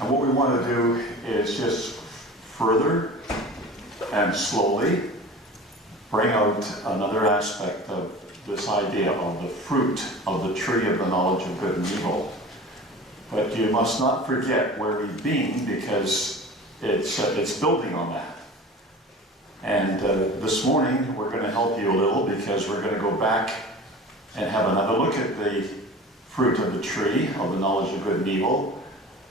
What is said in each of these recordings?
And what we want to do is just further and slowly bring out another aspect of this idea of the fruit of the tree of the knowledge of good and evil. But you must not forget where we've been, because it's building on that. And this morning we're going to help you a little, because we're going to go back and have another look at the fruit of the tree of the knowledge of good and evil,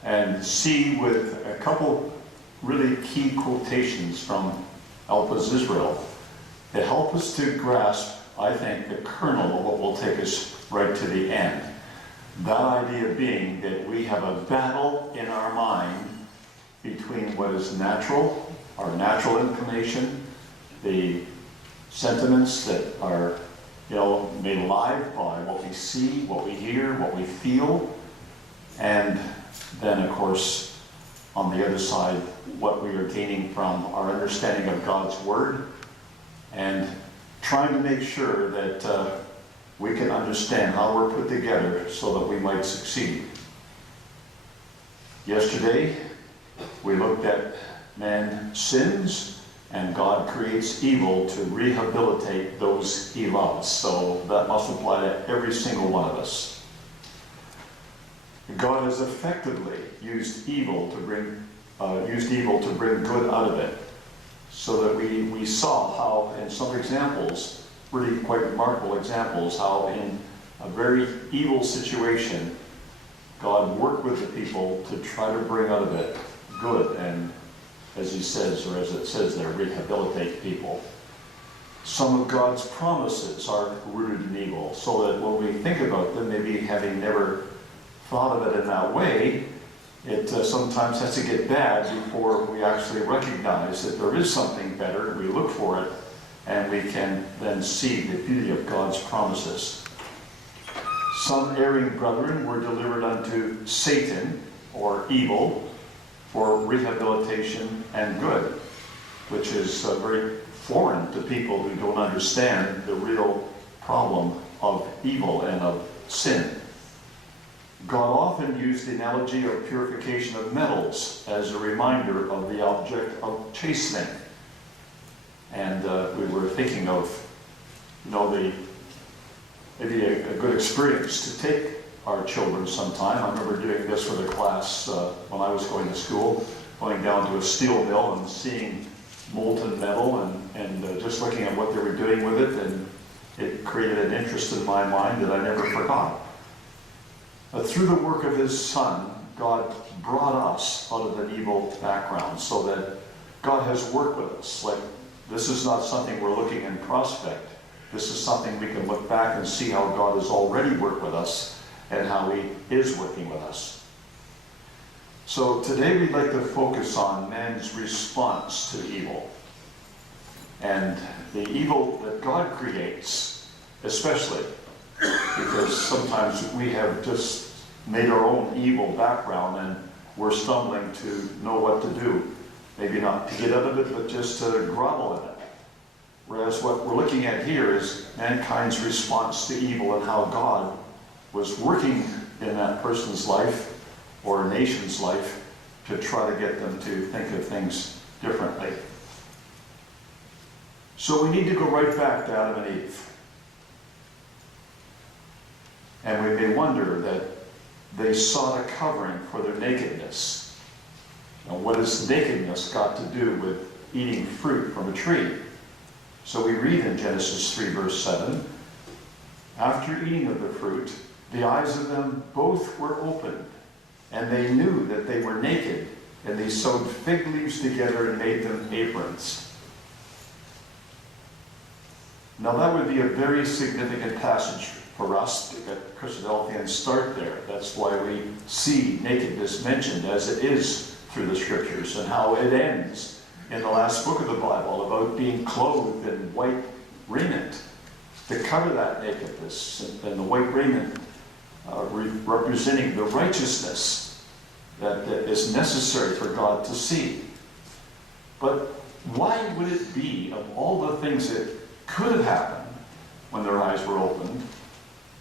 and see with a couple really key quotations from Elpha's Israel that help us to grasp, I think, the kernel of what will take us right to the end. That idea being that we have a battle in our mind between what is natural, our natural inclination, the sentiments that are, made alive by what we see, what we hear, what we feel, and then, of course, on the other side, what we are gaining from our understanding of God's Word, and trying to make sure that we can understand how we're put together so that we might succeed. Yesterday, we looked at man sins, and God creates evil to rehabilitate those he loves. So that must apply to every single one of us. God has effectively used evil to bring good out of it, so that we saw how, in some examples, really quite remarkable examples, how in a very evil situation, God worked with the people to try to bring out of it good, and as he says, or as it says there, rehabilitate people. Some of God's promises are rooted in evil, so that when we think about them, maybe having never thought of it in that way, it sometimes has to get bad before we actually recognize that there is something better. We look for it, and we can then see the beauty of God's promises. Some erring brethren were delivered unto Satan, or evil, for rehabilitation and good, which is very foreign to people who don't understand the real problem of evil and of sin. God often used the analogy of purification of metals as a reminder of the object of chastening. And we were thinking of, maybe a good experience to take our children sometime. I remember doing this with a class when I was going to school, going down to a steel mill and seeing molten metal and just looking at what they were doing with it, and it created an interest in my mind that I never forgot. Through the work of his Son, God brought us out of an evil background, so that God has worked with us. Like, this is not something we're looking in prospect. This is something we can look back and see how God has already worked with us and how he is working with us. So today we'd like to focus on man's response to evil, and the evil that God creates, especially because sometimes we have just made our own evil background and we're stumbling to know what to do. Maybe not to get out of it, but just to grovel in it. Whereas what we're looking at here is mankind's response to evil, and how God was working in that person's life or a nation's life to try to get them to think of things differently. So we need to go right back to Adam and Eve. And we may wonder that they sought a covering for their nakedness. Now, what has nakedness got to do with eating fruit from a tree? So we read in Genesis 3, verse 7, after eating of the fruit, the eyes of them both were opened, and they knew that they were naked, and they sewed fig leaves together and made them aprons. Now that would be a very significant passage for us, because Christadelphians start there. That's why we see nakedness mentioned as it is through the scriptures, and how it ends in the last book of the Bible about being clothed in white raiment to cover that nakedness, and the white raiment representing the righteousness that is necessary for God to see. But why would it be, of all the things that could have happened when their eyes were opened,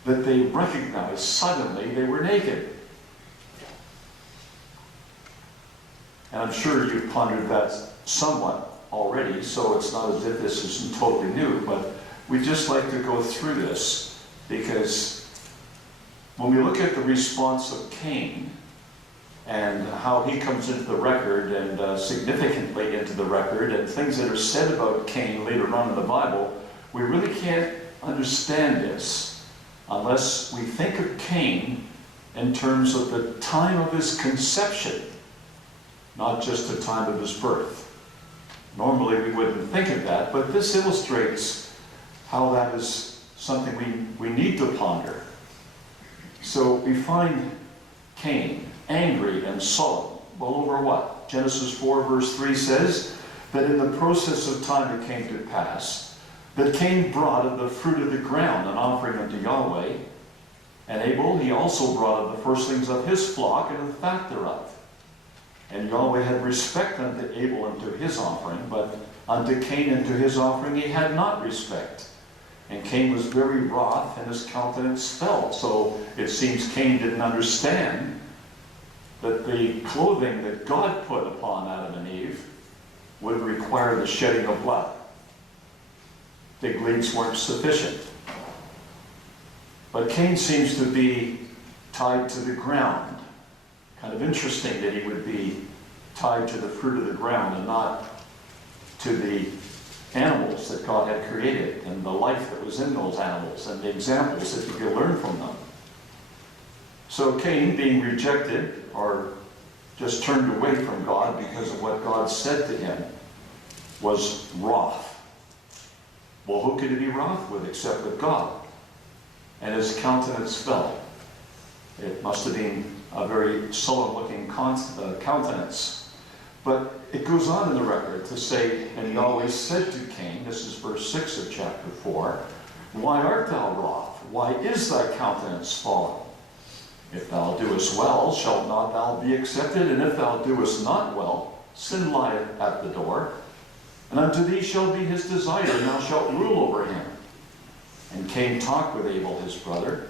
that they recognized suddenly they were naked? And I'm sure you've pondered that somewhat already, so it's not as if this isn't totally new, but we'd just like to go through this, because when we look at the response of Cain and how he comes into the record, and significantly into the record, and things that are said about Cain later on in the Bible, we really can't understand this unless we think of Cain in terms of the time of his conception, not just the time of his birth. Normally we wouldn't think of that, but this illustrates how that is something we need to ponder. So we find Cain angry and sullen. Well, over what? Genesis 4 verse 3 says that in the process of time it came to pass that Cain brought of the fruit of the ground an offering unto Yahweh, and Abel he also brought of the firstlings of his flock and of the fat thereof. And Yahweh had respect unto Abel and to his offering, but unto Cain and to his offering he had not respect. And Cain was very wroth, and his countenance fell. So it seems Cain didn't understand that the clothing that God put upon Adam and Eve would require the shedding of blood. Fig leaves weren't sufficient. But Cain seems to be tied to the ground. Kind of interesting that he would be tied to the fruit of the ground and not to the animals that God had created and the life that was in those animals and the examples that you could learn from them. So Cain, being rejected or just turned away from God because of what God said to him, was wroth. Well, who could he be wroth with except with God? And his countenance fell. It must have been a very sullen-looking countenance. But it goes on in the record to say, and Yahweh said to Cain, this is verse 6 of chapter 4, why art thou wroth? Why is thy countenance fallen? If thou doest well, shalt not thou be accepted? And if thou doest not well, sin lieth at the door. And unto thee shall be his desire, and thou shalt rule over him. And Cain talked with Abel his brother.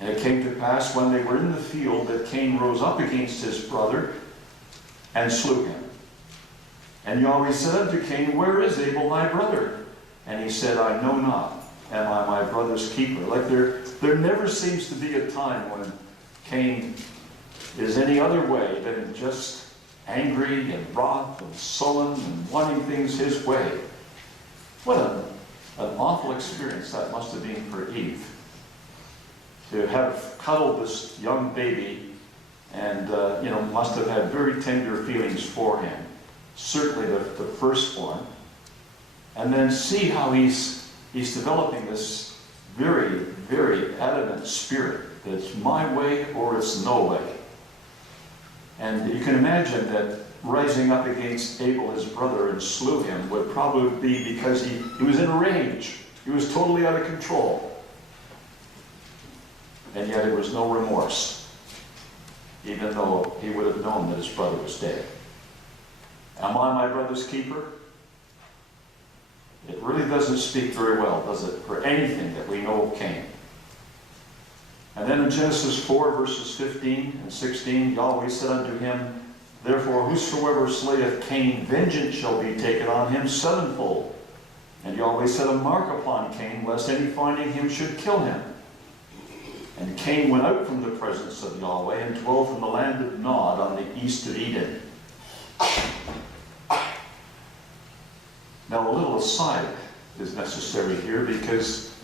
And it came to pass when they were in the field that Cain rose up against his brother and slew him. And Yahweh said unto Cain, where is Abel thy brother? And he said, I know not. Am I my brother's keeper? Like there never seems to be a time when Cain is any other way than just angry and wroth and sullen and wanting things his way. What an awful experience that must have been for Eve, to have cuddled this young baby and must have had very tender feelings for him, certainly the firstborn, and then see how he's developing this very, very adamant spirit that it's my way or it's no way. And you can imagine that rising up against Abel, his brother, and slew him would probably be because he was in a rage. He was totally out of control. And yet there was no remorse, even though he would have known that his brother was dead. Am I my brother's keeper? It really doesn't speak very well, does it, for anything that we know of Cain. And then in Genesis 4, verses 15 and 16, Yahweh said unto him, therefore whosoever slayeth Cain, vengeance shall be taken on him sevenfold. And Yahweh set a mark upon Cain, lest any finding him should kill him. And Cain went out from the presence of Yahweh and dwelt in the land of Nod on the east of Eden. Now a little aside is necessary here, because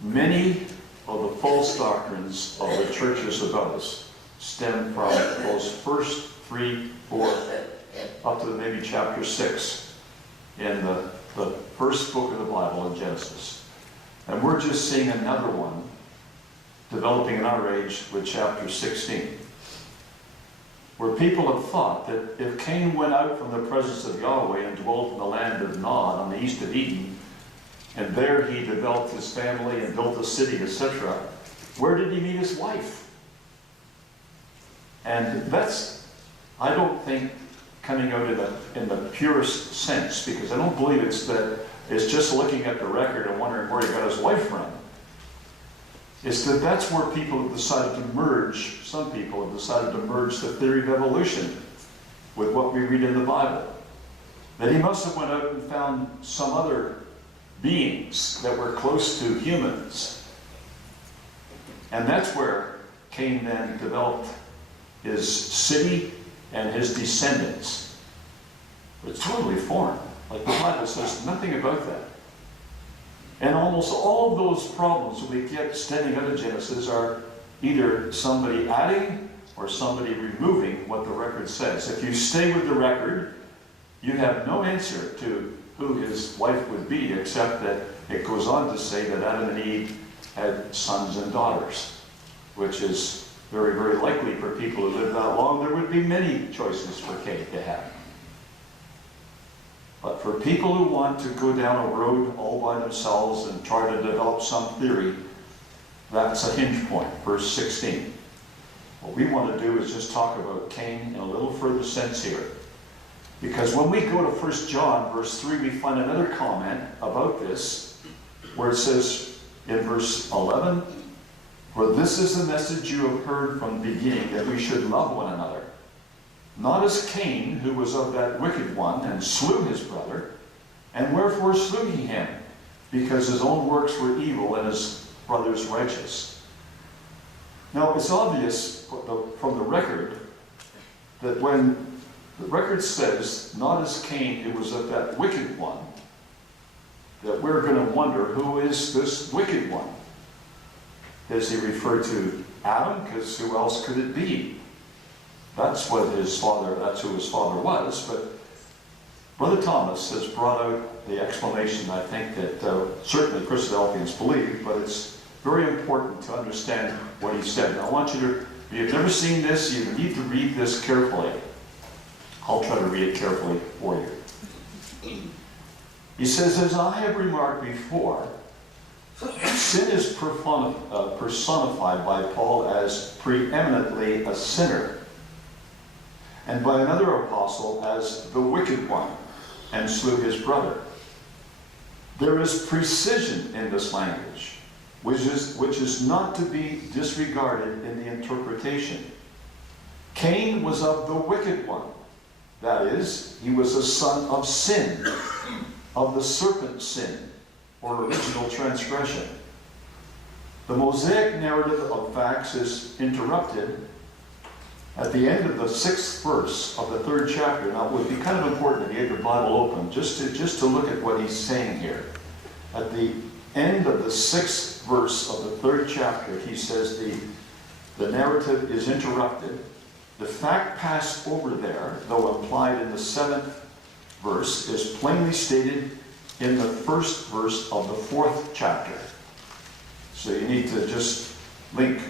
many of the false doctrines of the churches about us stem from those first 3, 4, up to maybe chapter 6 in the first book of the Bible in Genesis. And we're just seeing another one developing in our age with chapter 16. Where people have thought that if Cain went out from the presence of Yahweh and dwelt in the land of Nod on the east of Eden, and there he developed his family and built a city, etc., where did he meet his wife? And that's, I don't think, coming out in the purest sense, because I don't believe it's just looking at the record and wondering where he got his wife from. It's that's where people have decided to merge, some people have decided to merge the theory of evolution. with what we read in the Bible. That he must have went out and found some other beings that were close to humans. And that's where Cain then developed his city and his descendants. It's totally foreign. Like the Bible says nothing about that. And almost all of those problems that we get standing out of Genesis are either somebody adding or somebody removing what the record says. If you stay with the record, you have no answer to who his wife would be, except that it goes on to say that Adam and Eve had sons and daughters, which is very, very likely for people who live that long. There would be many choices for Cain to have. But for people who want to go down a road all by themselves and try to develop some theory, that's a hinge point, verse 16. What we want to do is just talk about Cain in a little further sense here. Because when we go to 1 John, verse 3, we find another comment about this, where it says in verse 11, "For this is the message you have heard from the beginning, that we should love one another. Not as Cain, who was of that wicked one, and slew his brother. And wherefore slew he him? Because his own works were evil, and his brother's righteous." Now, it's obvious from the record that when the record says, not as Cain, who was of that wicked one, that we're going to wonder, who is this wicked one? Does he refer to Adam? Because who else could it be? That's who his father was. But Brother Thomas has brought out the explanation, I think, that certainly Christadelphians believe, but it's very important to understand what he said. And I want you to, if you've never seen this, you need to read this carefully. I'll try to read it carefully for you. He says, "As I have remarked before, sin is personified by Paul as preeminently a sinner, and by another apostle as the wicked one, and slew his brother. There is precision in this language, which is not to be disregarded in the interpretation. Cain was of the wicked one. That is, he was a son of sin, of the serpent sin, or original transgression. The Mosaic narrative of facts is interrupted at the end of the 6th verse of the 3rd chapter. Now, it would be kind of important if you had your Bible open just to look at what he's saying here. At the end of the 6th verse of the 3rd chapter, he says the narrative is interrupted. The fact passed over there, though implied in the 7th verse, is plainly stated in the 1st verse of the 4th chapter. So you need to just link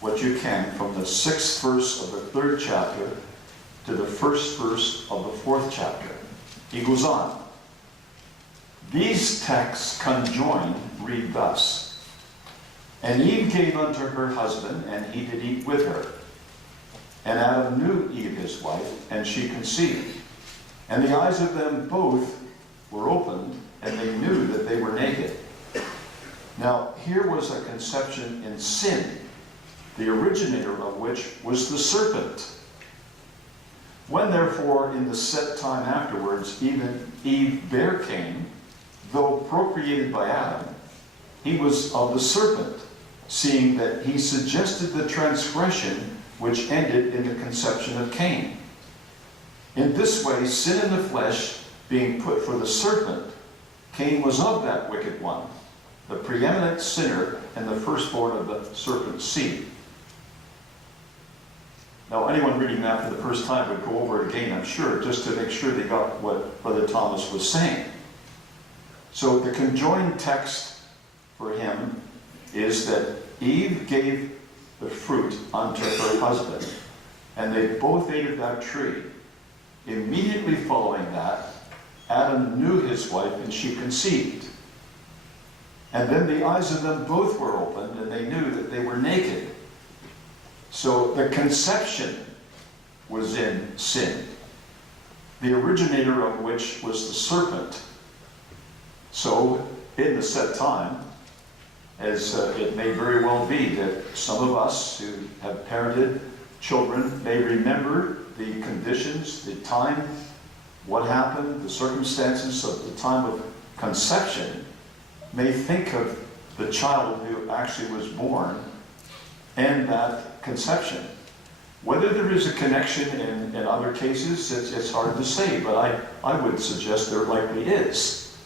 what you can from the 6th verse of the 3rd chapter to the 1st verse of the 4th chapter. He goes on. These texts conjoined read thus: "And Eve gave unto her husband, and he did eat with her. And Adam knew Eve his wife, and she conceived. And the eyes of them both were opened, and they knew that they were naked." Now, here was a conception in sin, the originator of which was the serpent. When, therefore, in the set time afterwards, even Eve bare Cain, though procreated by Adam, he was of the serpent, seeing that he suggested the transgression which ended in the conception of Cain. In this way, sin in the flesh being put for the serpent, Cain was of that wicked one, the preeminent sinner and the firstborn of the serpent's seed. Now, anyone reading that for the first time would go over it again, I'm sure, just to make sure they got what Brother Thomas was saying. So the conjoined text for him is that Eve gave the fruit unto her husband, and they both ate of that tree. Immediately following that, Adam knew his wife, and she conceived. And then the eyes of them both were opened, and they knew that they were naked. So the conception was in sin, the originator of which was the serpent. So, in the set time, as it may very well be that some of us who have parented children may remember the conditions, the time, what happened, the circumstances of the time of conception, may think of the child who actually was born and that conception. Whether there is a connection in other cases, it's hard to say, but I would suggest there likely is.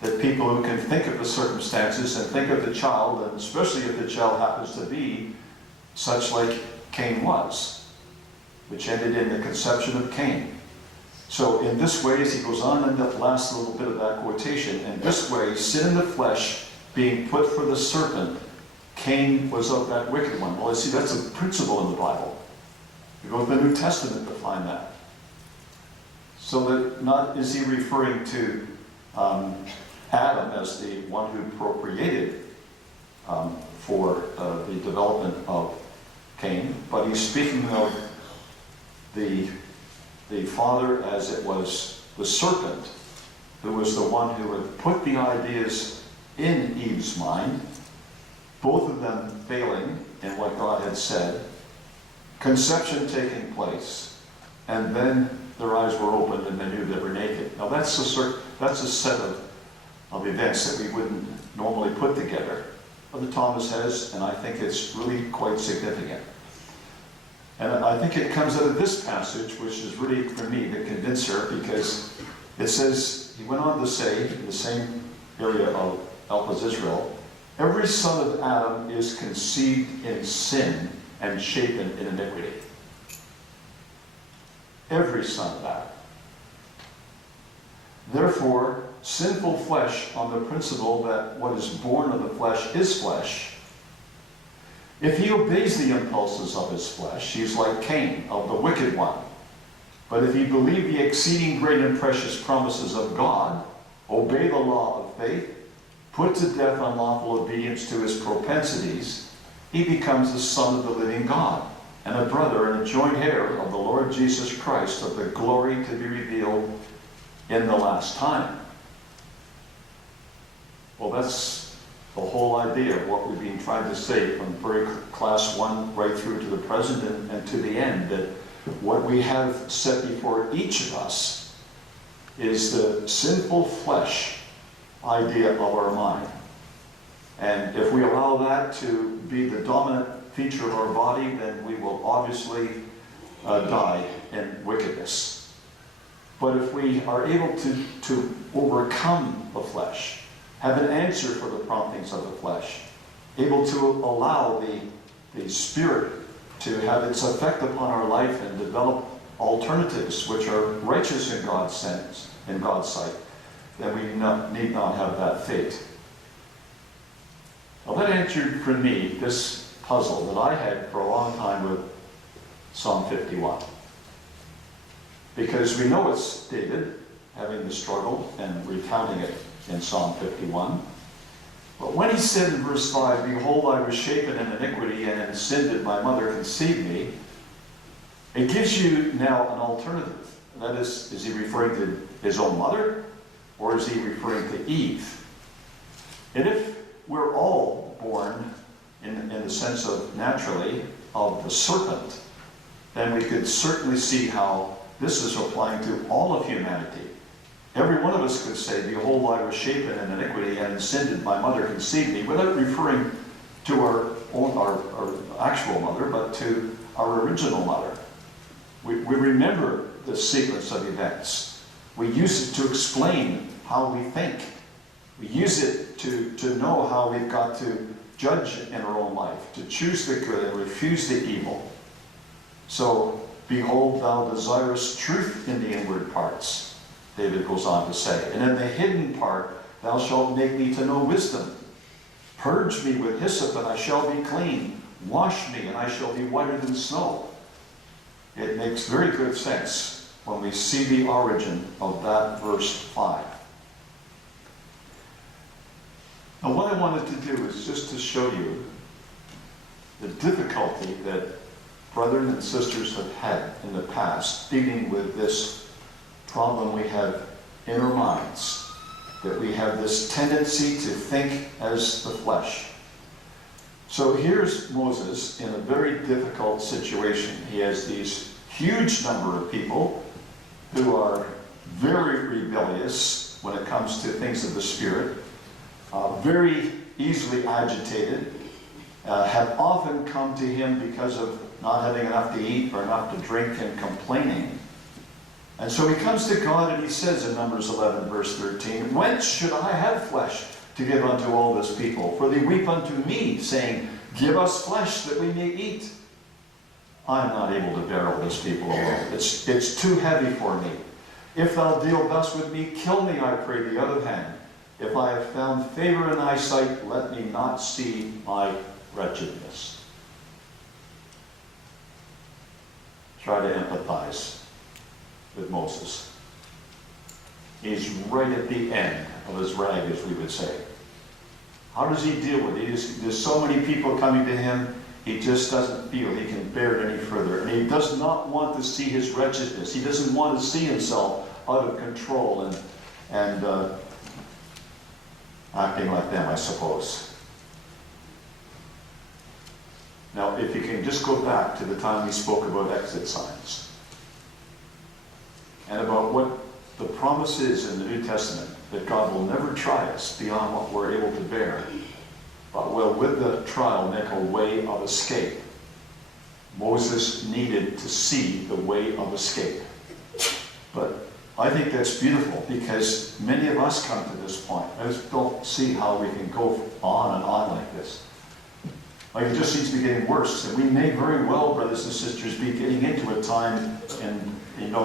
That people who can think of the circumstances and think of the child, and especially if the child happens to be such like Cain was, which ended in the conception of Cain. So in this way, as he goes on in the last little bit of that quotation, in this way, sin in the flesh being put for the serpent, Cain was of that wicked one. Well, you see, that's a principle in the Bible. You go to the New Testament to find that. So that not is he referring to Adam as the one who procreated for the development of Cain, but he's speaking of the father as it was the serpent, who was the one who had put the ideas in Eve's mind, both of them failing in what God had said, conception taking place, and then their eyes were opened and they knew they were naked. Now that's a set of events that we wouldn't normally put together. Brother Thomas has, and I think it's really quite significant. And I think it comes out of this passage, which is really, for me, the convincer, because it says, he went on to say, in the same area of Elpis Israel, every son of Adam is conceived in sin and shapen in iniquity. Every son of Adam. Therefore, sinful flesh, on the principle that what is born of the flesh is flesh, if he obeys the impulses of his flesh, he is like Cain, of the wicked one. But if he believe the exceeding great and precious promises of God, obey the law of faith, put to death unlawful obedience to his propensities, he becomes the son of the living God, and a brother and a joint heir of the Lord Jesus Christ, of the glory to be revealed in the last time. Well, that's the whole idea of what we've been trying to say from very class 1 right through to the present and to the end, that what we have set before each of us is the sinful flesh idea of our mind. And if we allow that to be the dominant feature of our body, then we will obviously die in wickedness. But if we are able to overcome the flesh, have an answer for the promptings of the flesh, able to allow the Spirit to have its effect upon our life and develop alternatives which are righteous in God's sense, in God's sight, then we need not have that fate. Well, that answered for me this puzzle that I had for a long time with Psalm 51. Because we know it's David having the struggle and recounting it in Psalm 51. But when he said in verse 5, "Behold, I was shapen in iniquity, and in sin did my mother conceive me," it gives you now an alternative. That is he referring to his own mother, or is he referring to Eve? And if we're all born, in the sense of naturally, of the serpent, then we could certainly see how this is applying to all of humanity. Every one of us could say, "Behold, I was shapen in iniquity, and in sin did my mother conceive me," without referring to our actual mother, but to our original mother. We remember the sequence of events. We use it to explain how we think. We use it to know how we've got to judge in our own life, to choose the good and refuse the evil. So, "Behold, thou desirest truth in the inward parts," David goes on to say, "and in the hidden part thou shalt make me to know wisdom. Purge me with hyssop, and I shall be clean. Wash me, and I shall be whiter than snow." It makes very good sense when we see the origin of that verse 5. Now, what I wanted to do is just to show you the difficulty that brethren and sisters have had in the past dealing with this problem we have in our minds, that we have this tendency to think as the flesh. So here's Moses in a very difficult situation. He has these huge number of people who are very rebellious when it comes to things of the Spirit, very easily agitated, have often come to him because of not having enough to eat or enough to drink and complaining. And so he comes to God and he says in Numbers 11, verse 13, "Whence should I have flesh to give unto all this people? For they weep unto me, saying, Give us flesh that we may eat. I am not able to bear all this people alone. It's too heavy for me. If thou deal thus with me, kill me, I pray thee, other hand. If I have found favor in thy sight, let me not see my wretchedness." Try to empathize with Moses. He's right at the end of his rag, as we would say. How does he deal with it? There's so many people coming to him, he just doesn't feel he can bear it any further. And he does not want to see his wretchedness. He doesn't want to see himself out of control and acting like them, I suppose. Now, if you can just go back to the time we spoke about exit signs and about what the promise is in the New Testament, that God will never try us beyond what we're able to bear, but will, with the trial, make a way of escape. Moses needed to see the way of escape. But I think that's beautiful, because many of us come to this point. I just don't see how we can go on and on like this. Like, it just seems to be getting worse. And we may very well, brothers and sisters, be getting into a time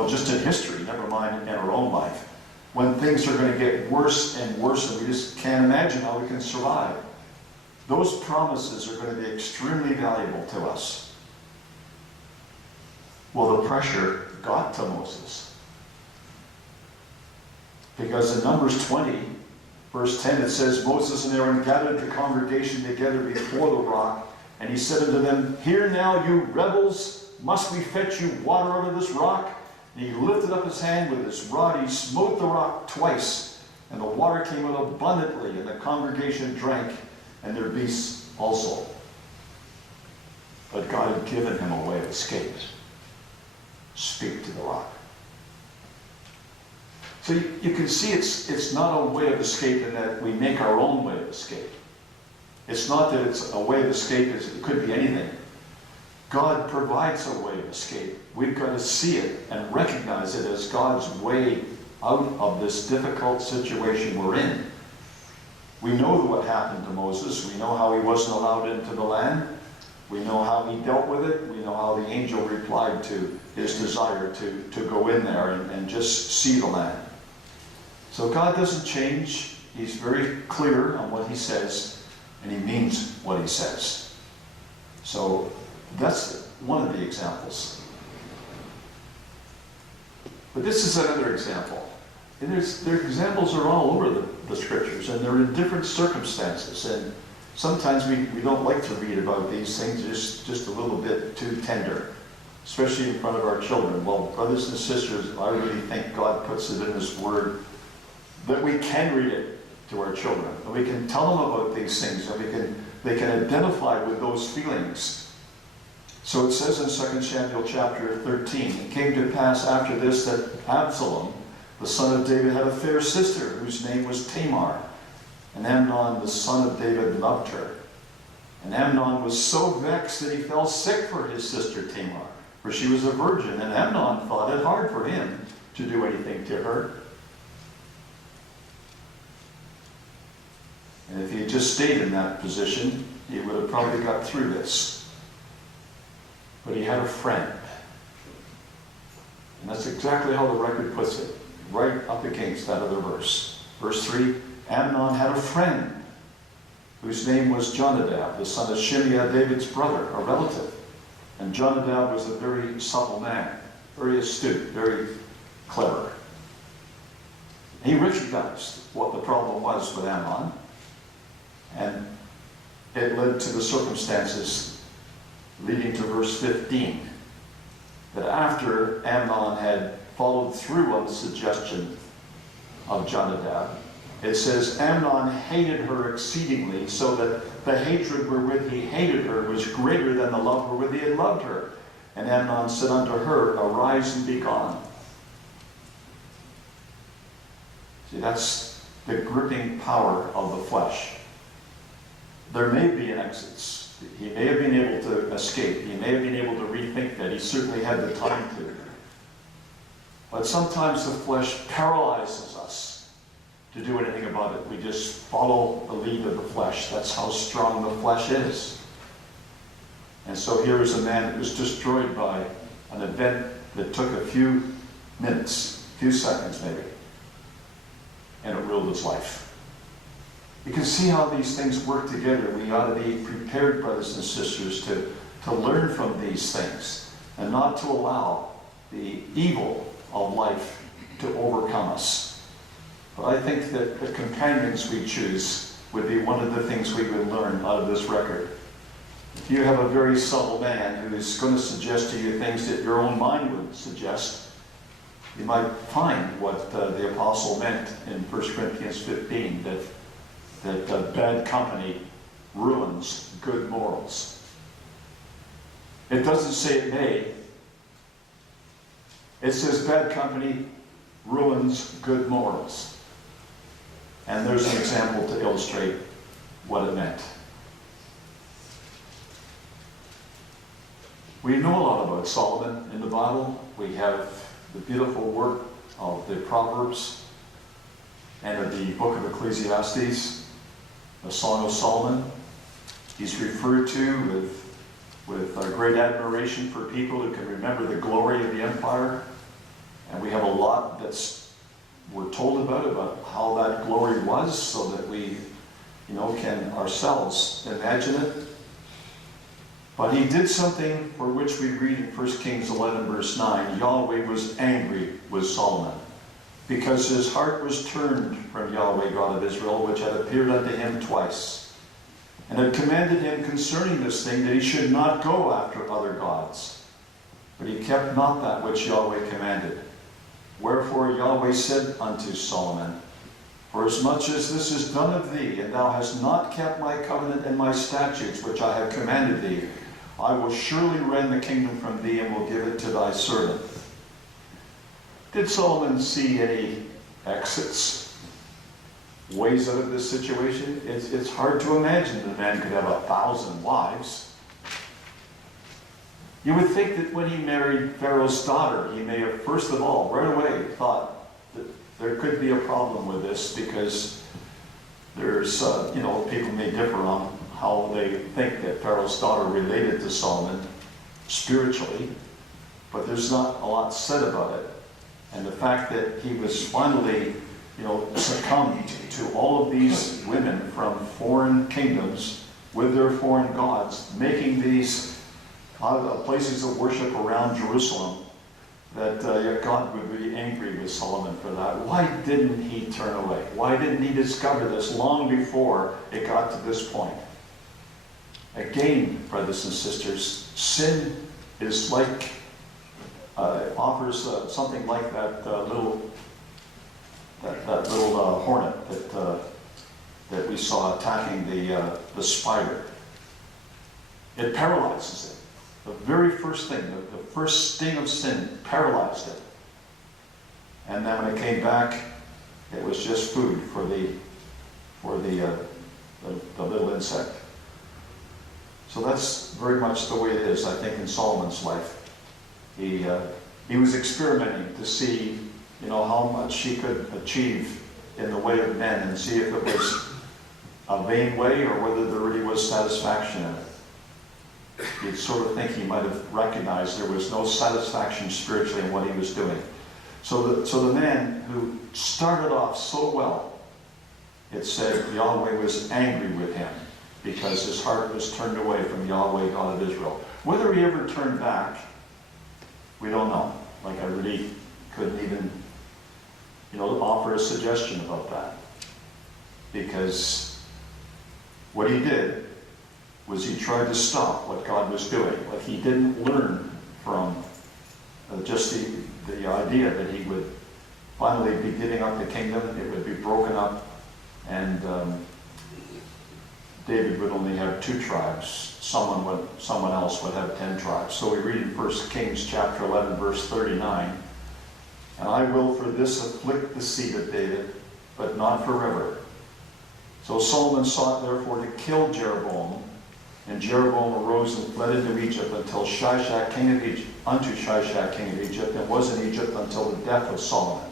just in history, never mind in our own life, when things are going to get worse and worse, and we just can't imagine how we can survive. Those promises are going to be extremely valuable to us. Well, the pressure got to Moses. Because in Numbers 20, verse 10, it says, "Moses and Aaron gathered the congregation together before the rock, and he said unto them, Hear now, you rebels, must we fetch you water out of this rock? And he lifted up his hand with his rod, he smote the rock twice, and the water came out abundantly, and the congregation drank, and their beasts also." But God had given him a way of escape. Speak to the rock. So you can see it's not a way of escape in that we make our own way of escape. It's not that it's a way of escape, it could be anything. God provides a way of escape. We've got to see it and recognize it as God's way out of this difficult situation we're in. We know what happened to Moses. We know how he wasn't allowed into the land. We know how he dealt with it. We know how the angel replied to his desire to go in there and just see the land. So God doesn't change. He's very clear on what he says, and he means what he says. So that's one of the examples. But this is another example. And their examples are all over the scriptures, and they're in different circumstances. And sometimes we don't like to read about these things, just a little bit too tender, especially in front of our children. Well, brothers and sisters, I really think God puts it in his word that we can read it to our children, and we can tell them about these things, and they can identify with those feelings. So it says in 2 Samuel chapter 13, "It came to pass after this that Absalom, the son of David, had a fair sister whose name was Tamar. And Amnon, the son of David, loved her. And Amnon was so vexed that he fell sick for his sister Tamar, for she was a virgin, and Amnon thought it hard for him to do anything to her." And if he had just stayed in that position, he would have probably got through this. But he had a friend. And that's exactly how the record puts it, right up against that other verse. Verse 3, "Amnon had a friend whose name was Jonadab, the son of Shimeah, David's brother, a relative. And Jonadab was a very supple man, very astute, very clever. He recognized what the problem was with Amnon, and it led to the circumstances leading to verse 15, that after Amnon had followed through on the suggestion of Jonadab, it says, Amnon hated her exceedingly, so that the hatred wherewith he hated her was greater than the love wherewith he had loved her. And Amnon said unto her, Arise and be gone. See, that's the gripping power of the flesh. There may be an exit. He may have been able to escape. He may have been able to rethink that. He certainly had the time to. But sometimes the flesh paralyzes us to do anything about it. We just follow the lead of the flesh. That's how strong the flesh is. And so here is a man that was destroyed by an event that took a few minutes, a few seconds maybe, and it ruled his life. You can see how these things work together. We ought to be prepared, brothers and sisters, to learn from these things and not to allow the evil of life to overcome us. But I think that the companions we choose would be one of the things we would learn out of this record. If you have a very subtle man who is going to suggest to you things that your own mind would suggest, you might find what the apostle meant in 1 Corinthians 15, that bad company ruins good morals. It doesn't say it may. It says bad company ruins good morals. And there's an example to illustrate what it meant. We know a lot about Solomon in the Bible. We have the beautiful work of the Proverbs and of the book of Ecclesiastes, the Song of Solomon. He's referred to with a great admiration for people who can remember the glory of the empire. And we have a lot we're told about how that glory was, so that we, can ourselves imagine it. But he did something for which we read in 1 Kings 11, verse 9. Yahweh was angry with Solomon, because his heart was turned from Yahweh, God of Israel, which had appeared unto him twice, and had commanded him concerning this thing, that he should not go after other gods. But he kept not that which Yahweh commanded. Wherefore Yahweh said unto Solomon, Forasmuch as this is done of thee, and thou hast not kept my covenant and my statutes, which I have commanded thee, I will surely rend the kingdom from thee, and will give it to thy servant. Did Solomon see any exits, ways out of this situation? It's hard to imagine that a man could have 1,000 wives. You would think that when he married Pharaoh's daughter, he may have, first of all, right away thought that there could be a problem with this, because there's, people may differ on how they think that Pharaoh's daughter related to Solomon spiritually, but there's not a lot said about it. And the fact that he was finally, succumbed to all of these women from foreign kingdoms with their foreign gods, making these places of worship around Jerusalem, that God would be angry with Solomon for that. Why didn't he turn away? Why didn't he discover this long before it got to this point? Again, brothers and sisters, sin is like, offers something like that little hornet that we saw attacking the spider. It paralyzes it. The very first thing, the first sting of sin paralyzed it. And then when it came back, it was just food for the little insect. So that's very much the way it is, I think, in Solomon's life. He was experimenting to see, how much he could achieve in the way of men, and see if it was a vain way or whether there really was satisfaction in it. You'd sort of think he might have recognized there was no satisfaction spiritually in what he was doing. So the man who started off so well, it said Yahweh was angry with him because his heart was turned away from Yahweh, God of Israel. Whether he ever turned back, we don't know. Like, I really couldn't even, offer a suggestion about that. Because what he did was he tried to stop what God was doing. Like, he didn't learn from just the idea that he would finally be giving up the kingdom, it would be broken up, And David would only have 2 tribes. Someone else would have 10 tribes. So we read in 1 Kings chapter 11, verse 39, "And I will for this afflict the seed of David, but not forever." So Solomon sought therefore to kill Jeroboam, and Jeroboam arose and fled into Egypt unto Shishak king of Egypt, and was in Egypt until the death of Solomon.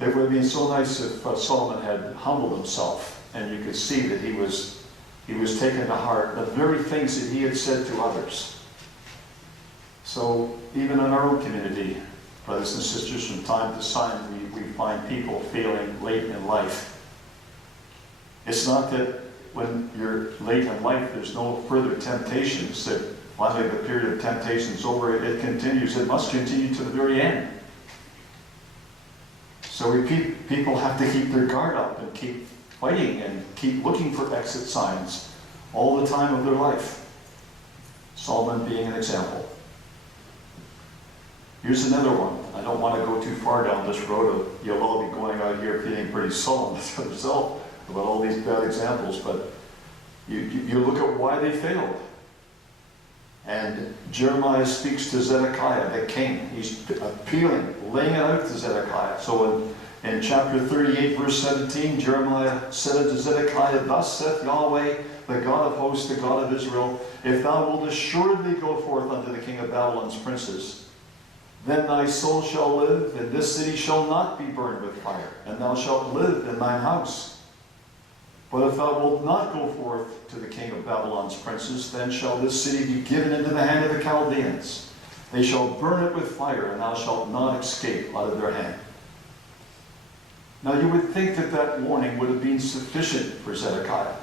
It would have been so nice if Solomon had humbled himself, and you could see that he was taking to heart the very things that he had said to others. So even in our own community, brothers and sisters, from time to time we find people failing late in life. It's not that when you're late in life there's no further temptations, that finally the period of temptation is over. It continues. It must continue to the very end. So people have to keep their guard up and keep fighting and keep looking for exit signs all the time of their life. Solomon being an example. Here's another one. I don't want to go too far down this road. You'll all be going out here feeling pretty sullen to yourself about all these bad examples, but you look at why they failed. And Jeremiah speaks to Zedekiah, the king. He's appealing, laying it out to Zedekiah. So in chapter 38, verse 17, Jeremiah said unto Zedekiah, "Thus saith Yahweh, the God of hosts, the God of Israel, if thou wilt assuredly go forth unto the king of Babylon's princes, then thy soul shall live, and this city shall not be burned with fire, and thou shalt live in thine house. But if thou wilt not go forth to the king of Babylon's princes, then shall this city be given into the hand of the Chaldeans. They shall burn it with fire, and thou shalt not escape out of their hand." Now you would think that that warning would have been sufficient for Zedekiah.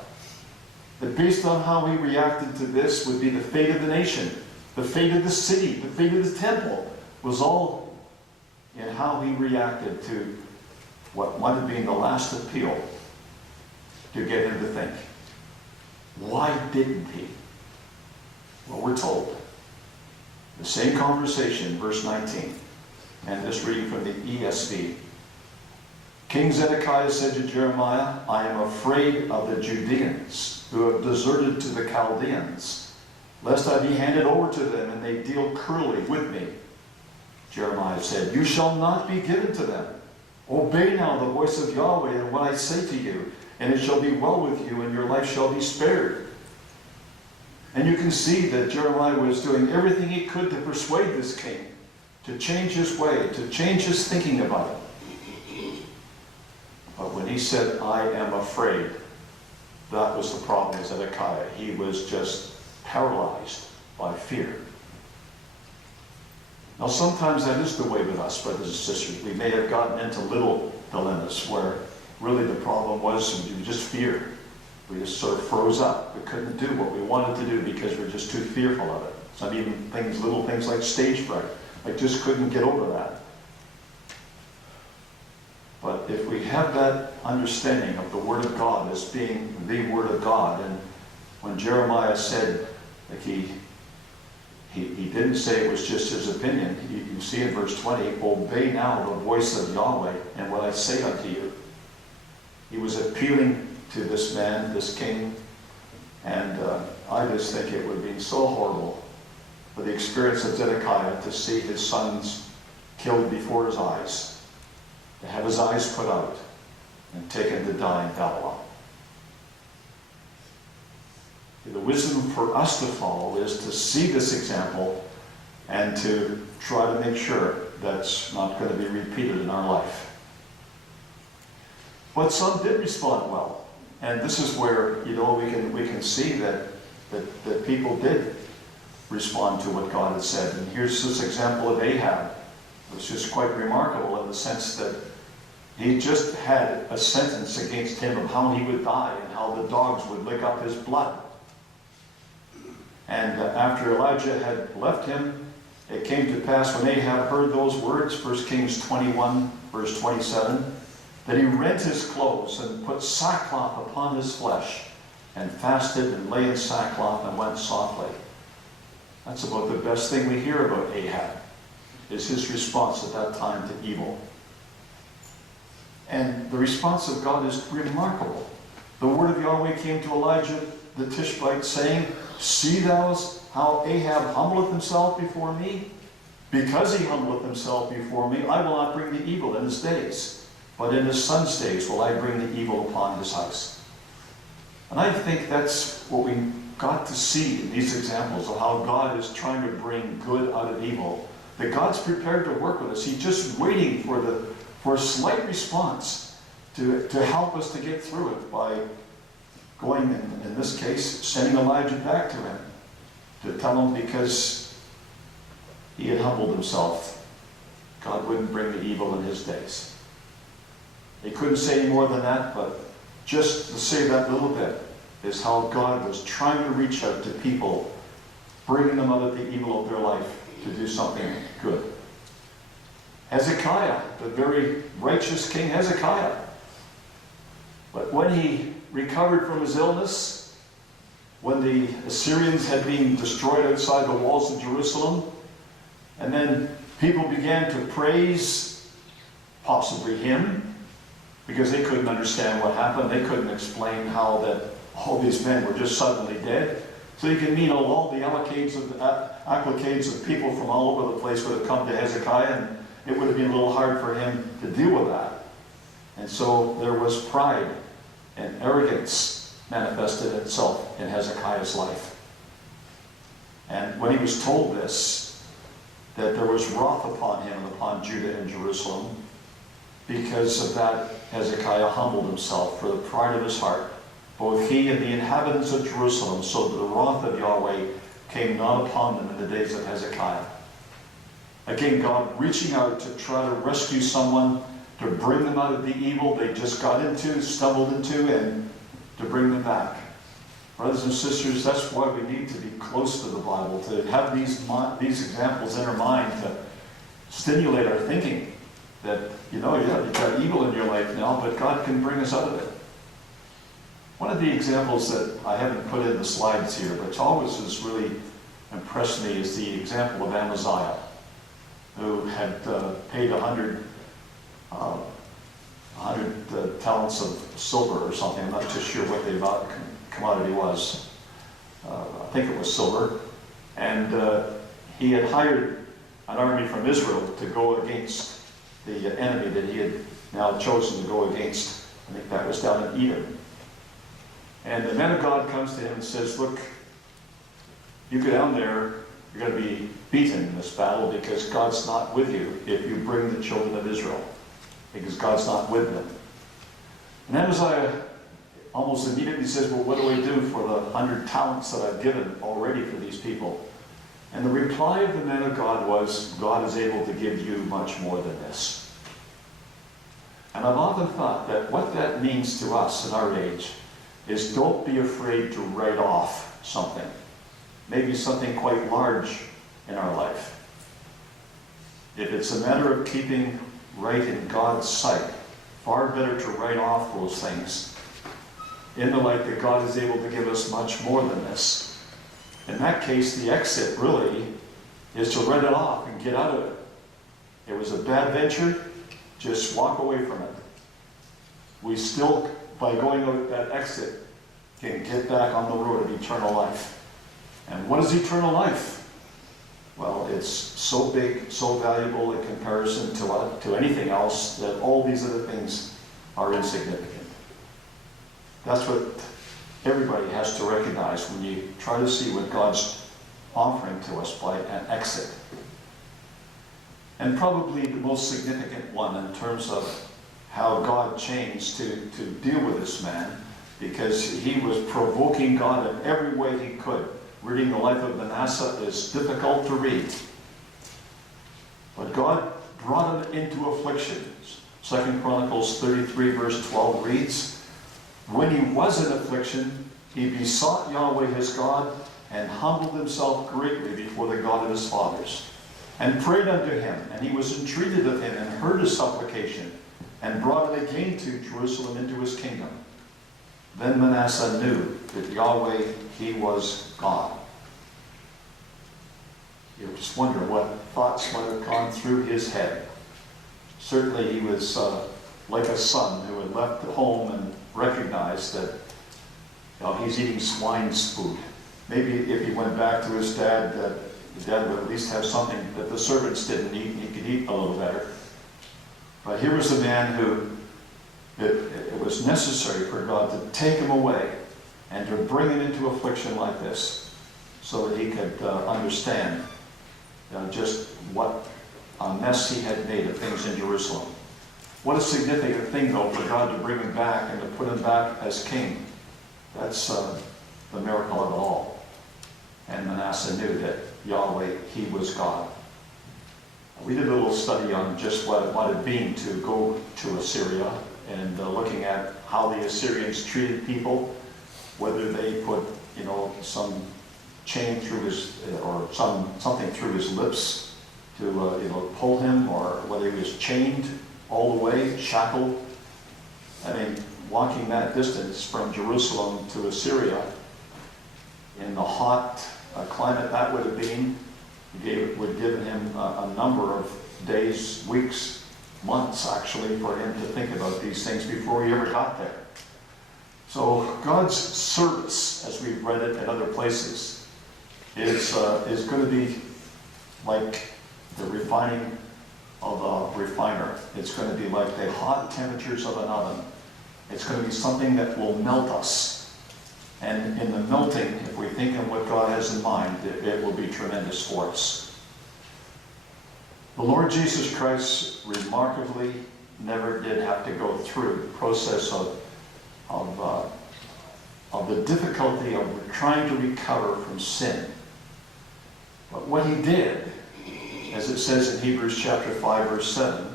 That based on how he reacted to this would be the fate of the nation, the fate of the city, the fate of the temple, was all in how he reacted to what might have been the last appeal to get him to think. Why didn't he? Well, we're told. The same conversation, verse 19, and this reading from the ESV. "King Zedekiah said to Jeremiah, I am afraid of the Judeans who have deserted to the Chaldeans, lest I be handed over to them and they deal cruelly with me. Jeremiah said, You shall not be given to them. Obey now the voice of Yahweh and what I say to you, and it shall be well with you, and your life shall be spared." And you can see that Jeremiah was doing everything he could to persuade this king, to change his way, to change his thinking about it. But when he said, "I am afraid," that was the problem with Zedekiah. He was just paralyzed by fear. Now sometimes that is the way with us, brothers and sisters. We may have gotten into little dilemmas where really the problem was just fear. We just sort of froze up. We couldn't do what we wanted to do because we're just too fearful of it. Some even things, little things like stage fright. I just couldn't get over that. But if we have that understanding of the Word of God as being the Word of God, and when Jeremiah said, like he didn't say it was just his opinion. You see in verse 20, "Obey now the voice of Yahweh and what I say unto you." He was appealing to this man, this king, and I just think it would be so horrible for the experience of Zedekiah to see his sons killed before his eyes, to have his eyes put out and taken to die in Babylon. The wisdom for us to follow is to see this example and to try to make sure that's not going to be repeated in our life. But some did respond well, and this is where we can see that people did respond to what God had said. And here's this example of Ahab, which is quite remarkable in the sense that he just had a sentence against him of how he would die and how the dogs would lick up his blood. And after Elijah had left him, it came to pass when Ahab heard those words, 1 Kings 21, verse 27, that he rent his clothes and put sackcloth upon his flesh and fasted and lay in sackcloth and went softly. That's about the best thing we hear about Ahab, is his response at that time to evil. And the response of God is remarkable. The word of Yahweh came to Elijah the Tishbite, saying, See thou how Ahab humbleth himself before me? Because he humbleth himself before me, I will not bring the evil in his days, but in his son's days will I bring the evil upon his house. And I think that's what we got to see in these examples of how God is trying to bring good out of evil. That God's prepared to work with us. He's just waiting for a slight response to help us to get through it by going, in this case, sending Elijah back to him to tell him because he had humbled himself, God wouldn't bring the evil in his days. He couldn't say any more than that, but just to say that little bit is how God was trying to reach out to people, bringing them out of the evil of their life to do something good. Hezekiah, the very righteous King Hezekiah. But when he recovered from his illness, when the Assyrians had been destroyed outside the walls of Jerusalem, and then people began to praise possibly him, because they couldn't understand what happened. They couldn't explain how that all these men were just suddenly dead. So you can mean all the acclicates of people from all over the place would have come to Hezekiah, and it would have been a little hard for him to deal with that. And so there was pride and arrogance manifested itself in Hezekiah's life. And when he was told this, that there was wrath upon him and upon Judah and Jerusalem, because of that, Hezekiah humbled himself for the pride of his heart, both he and the inhabitants of Jerusalem, so that the wrath of Yahweh came not upon them in the days of Hezekiah. Again, God reaching out to try to rescue someone, to bring them out of the evil they just got into, stumbled into, and to bring them back. Brothers and sisters, that's why we need to be close to the Bible, to have these examples in our mind, to stimulate our thinking. That, you've got evil in your life now, but God can bring us out of it. One of the examples that I haven't put in the slides here, but always has really impressed me, is the example of Amaziah, who had paid 100 talents of silver or something. I'm not too sure what the commodity was. I think it was silver. And he had hired an army from Israel to go against the enemy that he had now chosen to go against. I think that was down in Edom. And the man of God comes to him and says, look, you go down there, you're going to be beaten in this battle because God's not with you if you bring the children of Israel, because God's not with them. And Amaziah almost immediately says, well, what do I do for the 100 talents that I've given already for these people? And the reply of the man of God was, God is able to give you much more than this. And I've often thought that what that means to us in our age is don't be afraid to write off something. Maybe something quite large in our life. If it's a matter of keeping right in God's sight, far better to write off those things in the light that God is able to give us much more than this. In that case, the exit really is to write it off and get out of it. It was a bad venture, just walk away from it. We still, by going out that exit, can get back on the road of eternal life. And what is eternal life? Well, it's so big, so valuable in comparison to anything else that all these other things are insignificant. That's what everybody has to recognize when you try to see what God's offering to us by an exit. And probably the most significant one in terms of how God changed to deal with this man, because he was provoking God in every way he could. Reading the life of Manasseh is difficult to read. But God brought him into affliction. 2 Chronicles 33 verse 12 reads, when he was in affliction, he besought Yahweh his God and humbled himself greatly before the God of his fathers, and prayed unto him, and he was entreated of him, and heard his supplication, and brought it again to Jerusalem into his kingdom. Then Manasseh knew that Yahweh, he was God. You just wonder what thoughts might have gone through his head. Certainly he was like a son who had left home and recognized that he's eating swine's food. Maybe if he went back to his dad, his dad would at least have something that the servants didn't eat, and he could eat a little better. But here was a man who it was necessary for God to take him away and to bring him into affliction like this so that he could understand just what a mess he had made of things in Jerusalem. What a significant thing, though, for God to bring him back and to put him back as king. That's the miracle of it all. And Manasseh knew that Yahweh, he was God. We did a little study on just what it might have been to go to Assyria and looking at how the Assyrians treated people, whether they put, some chain through his, or something through his lips to, pull him, or whether he was chained all the way, shackled. I mean, walking that distance from Jerusalem to Assyria in the hot climate that would have been, would give him a number of days, weeks, months actually, for him to think about these things before he ever got there. So God's service, as we've read it at other places, is going to be like the refining of a refiner. It's going to be like the hot temperatures of an oven. It's going to be something that will melt us. And in the melting, if we think of what God has in mind, it will be tremendous for us. The Lord Jesus Christ remarkably never did have to go through the process of the difficulty of trying to recover from sin. But what he did, as it says in Hebrews chapter 5, verse 7,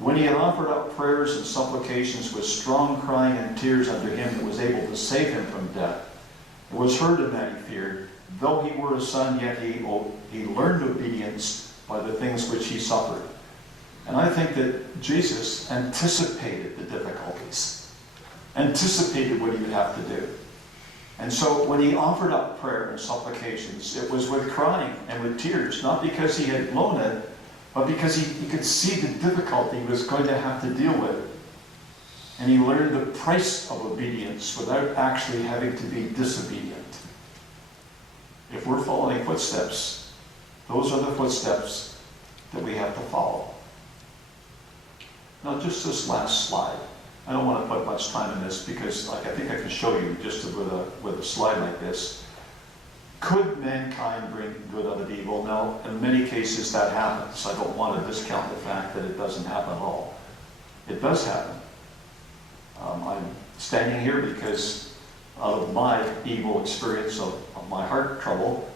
when he had offered up prayers and supplications with strong crying and tears unto him that was able to save him from death, it was heard him that he feared. Though he were a son, yet he learned obedience by the things which he suffered. And I think that Jesus anticipated the difficulties, anticipated what he would have to do. And so when he offered up prayer and supplications, it was with crying and with tears, not because he had blown it, but because he could see the difficulty he was going to have to deal with. And he learned the price of obedience without actually having to be disobedient. If we're following footsteps, those are the footsteps that we have to follow. Now, just this last slide. I don't want to put much time in this because I think I can show you just with a slide like this. Could mankind bring good out of evil? No, in many cases that happens. I don't want to discount the fact that it doesn't happen at all. It does happen. I'm standing here because out of my evil experience of my heart trouble,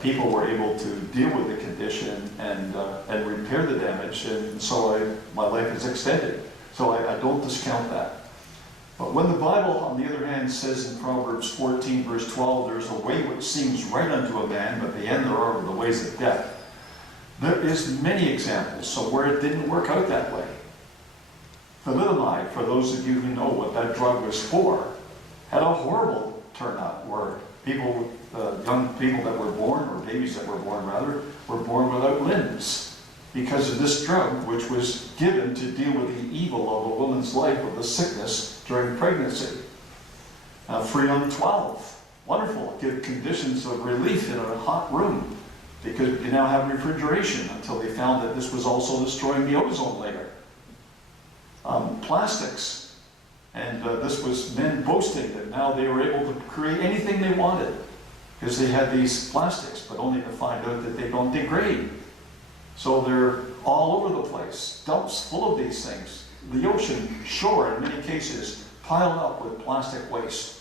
people were able to deal with the condition and repair the damage, and so my life is extended. So I don't discount that. But when the Bible, on the other hand, says in Proverbs 14, verse 12, there's a way which seems right unto a man, but the end thereof are the ways of death. There is many examples so where it didn't work out that way. Thalidomide, for those of you who know what that drug was for, had a horrible turnout where people, young people that were born, or babies that were born rather, were born without limbs because of this drug, which was given to deal with the evil of a woman's life with a sickness during pregnancy. Freon 12, wonderful, give conditions of relief in a hot room because you now have refrigeration until they found that this was also destroying the ozone layer. Plastics, and this was men boasting that now they were able to create anything they wanted because they had these plastics, but only to find out that they don't degrade. So they're all over the place, dumps full of these things. The ocean, shore, in many cases, piled up with plastic waste.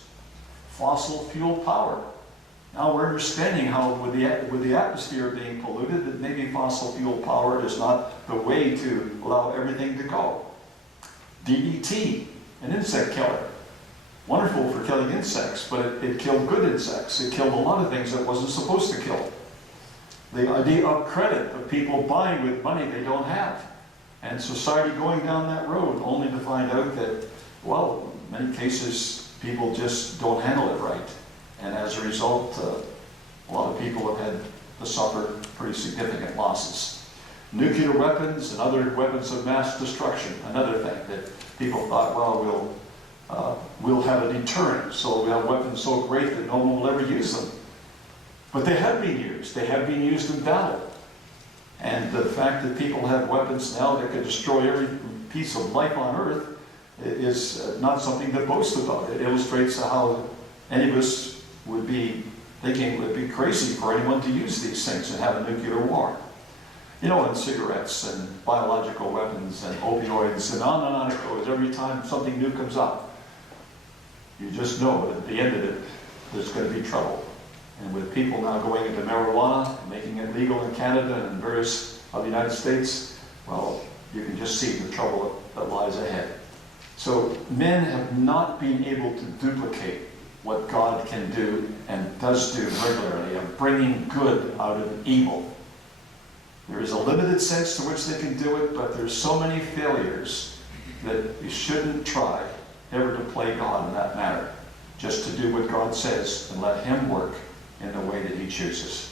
Fossil fuel power. Now we're understanding how, with the atmosphere being polluted, that maybe fossil fuel power is not the way to allow everything to go. DDT, an insect killer. Wonderful for killing insects, but it killed good insects. It killed a lot of things that it wasn't supposed to kill. The idea of credit, of people buying with money they don't have. And society going down that road only to find out that, well, in many cases, people just don't handle it right. And as a result, a lot of people have had to suffer pretty significant losses. nuclear weapons and other weapons of mass destruction. Another thing that people thought, well, we'll have a deterrent, so we'll have weapons so great that no one will ever use them. But they have been used. They have been used in battle. And the fact that people have weapons now that could destroy every piece of life on earth is not something to boast about. It illustrates how any of us would be thinking it would be crazy for anyone to use these things and have a nuclear war. You know, and cigarettes and biological weapons and opioids and on it goes. Every time something new comes up, you just know that at the end of it, there's going to be trouble. And with people now going into marijuana, and making it legal in Canada and various of the United States, well, you can just see the trouble that lies ahead. So men have not been able to duplicate what God can do and does do regularly of bringing good out of evil. There is a limited sense to which they can do it, but there's so many failures that you shouldn't try ever to play God in that matter. Just to do what God says and let Him work in the way that He chooses.